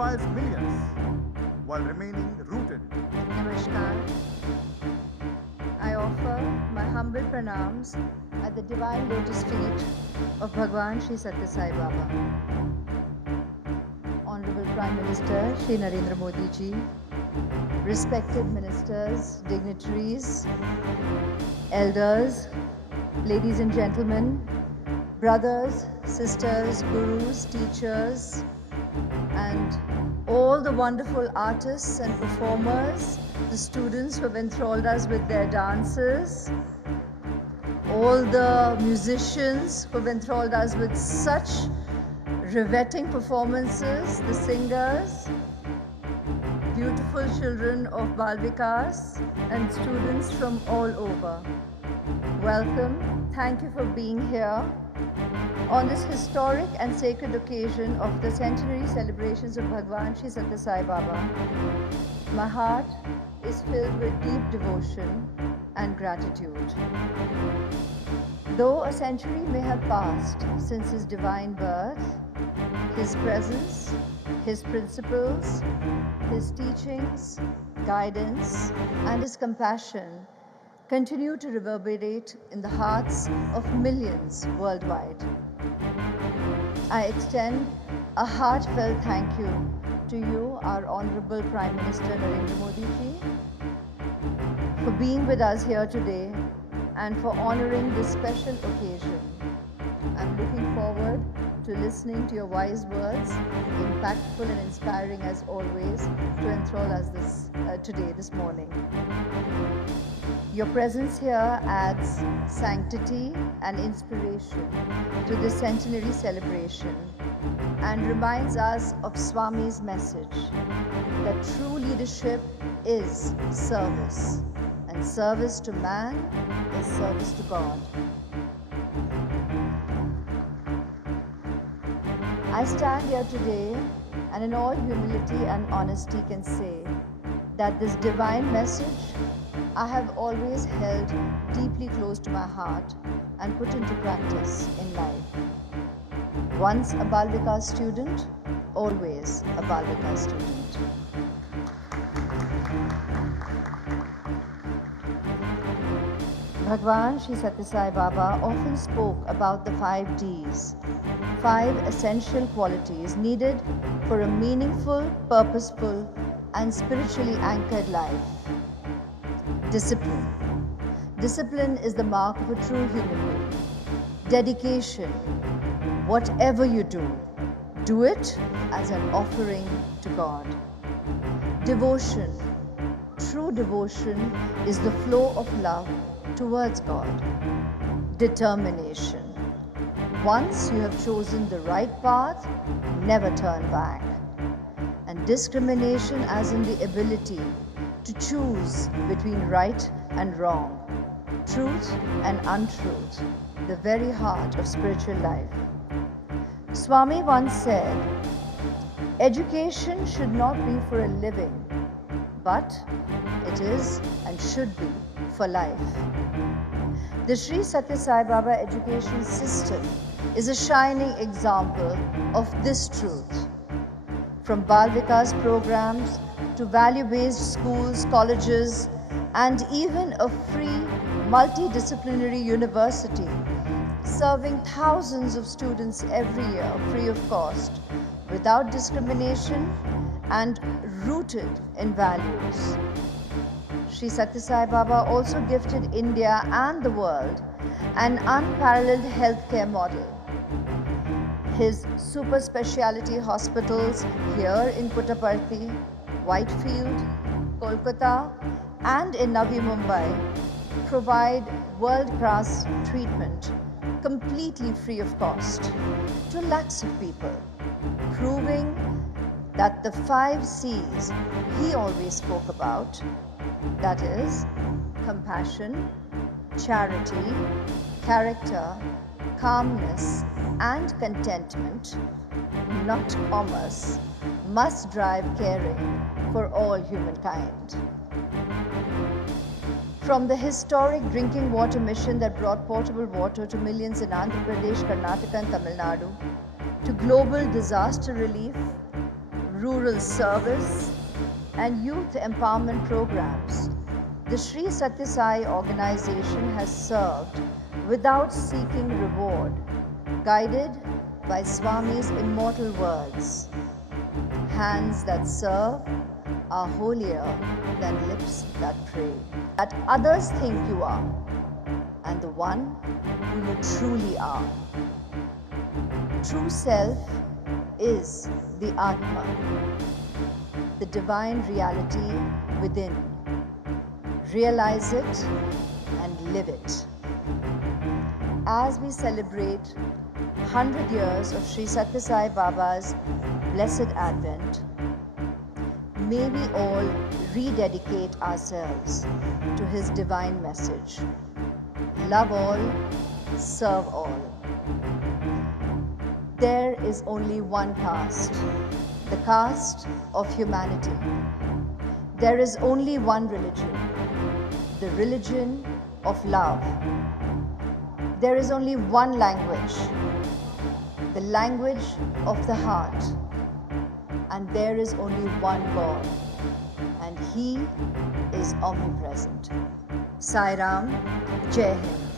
inspires millions while remaining rooted. Namaskar. I offer my humble pranams at the divine lotus feet of Bhagwan Sri Satya Sai Baba. Honorable Prime Minister Shri Narendra Modi ji, respected ministers, dignitaries, elders, ladies and gentlemen, brothers, sisters, gurus, teachers, and all the wonderful artists and performers, the students who have enthralled us with their dances, all the musicians who have enthralled us with such riveting performances, the singers, beautiful children of Bal Vikas, and students from all over. Welcome. Thank you for being here on this historic and sacred occasion of the centenary celebrations of Bhagwan Sri Satya Sai Baba. My heart is filled with deep devotion and gratitude. Though a century may have passed since his divine birth, his presence, his principles, his teachings, guidance, and his compassion continue to reverberate in the hearts of millions worldwide. I extend a heartfelt thank you to you, our Honorable Prime Minister Narendra Modi ji, for being with us here today and for honoring this special occasion. I'm looking forward to listening to your wise words, impactful and inspiring as always, to enthrall us this morning. Your presence here adds sanctity and inspiration to this centenary celebration and reminds us of Swami's message that true leadership is service, and service to man is service to God. I stand here today and in all humility and honesty can say that this divine message I have always held deeply close to my heart and put into practice in life. Once a Bal Vikas student, always a Bal Vikas student. Bhagwan Sri Satya Sai Baba often spoke about the 5 Ds, 5 essential qualities needed for a meaningful, purposeful, and spiritually anchored life. Discipline. Discipline is the mark of a true human being. Dedication. Whatever you do it as an offering to God. Devotion. True devotion is the flow of love towards God. Determination. Once you have chosen the right path, never turn back. And discrimination as in the ability to choose between right and wrong, truth and untruth, the very heart of spiritual life. Swami once said, education should not be for a living, but it is and should be for life. The Sri Satya Sai Baba education system is a shining example of this truth. From Bal Vikas programs to value-based schools, colleges, and even a free multidisciplinary university, serving thousands of students every year free of cost, without discrimination and rooted in values. Sri Satya Sai Baba also gifted India and the world an unparalleled healthcare model. His super speciality hospitals here in Puttaparthi, Whitefield, Kolkata, and in Navi Mumbai provide world-class treatment completely free of cost to lakhs of people, proving that the 5 C's he always spoke about, that is, compassion, charity, character, calmness, and contentment, not commerce, must drive caring for all humankind. From the historic drinking water mission that brought potable water to millions in Andhra Pradesh, Karnataka, and Tamil Nadu, to global disaster relief, rural service, and youth empowerment programs, the Sri Satya Sai organization has served without seeking reward, guided by Swami's immortal words. Hands that serve are holier than lips that pray. That others think you are, and the one who you truly are. True self is the Atma, the divine reality within. Realize it and live it. As we celebrate 100 years of Sri Satya Sai Baba's Blessed Advent, may we all rededicate ourselves to his divine message. Love all, serve all. There is only one caste, the caste of humanity. There is only one religion, the religion of love. There is only one language, the language of the heart. And there is only one God, and He is omnipresent. Sai Ram, Jai Hind.